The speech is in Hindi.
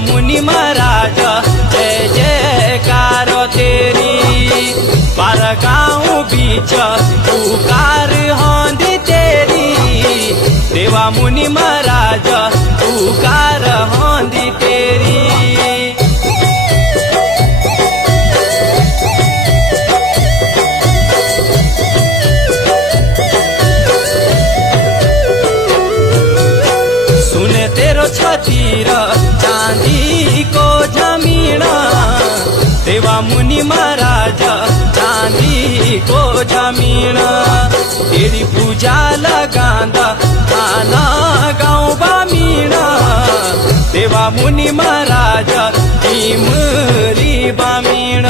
मुनि महाराज जय जयकार तेरी। बार गाँव बीच पुकार होंदी तेरी। देवा मुनि महाराज पुकार होंदी तेरी। सुने तेरो छतीर चांदी को जमीन। देवा मुनि महाराज चांदी को जमीन। तेरी पूजा लगांदा आना गाँव बामीण। देवा मुनि महाराज टीमरी बामीण।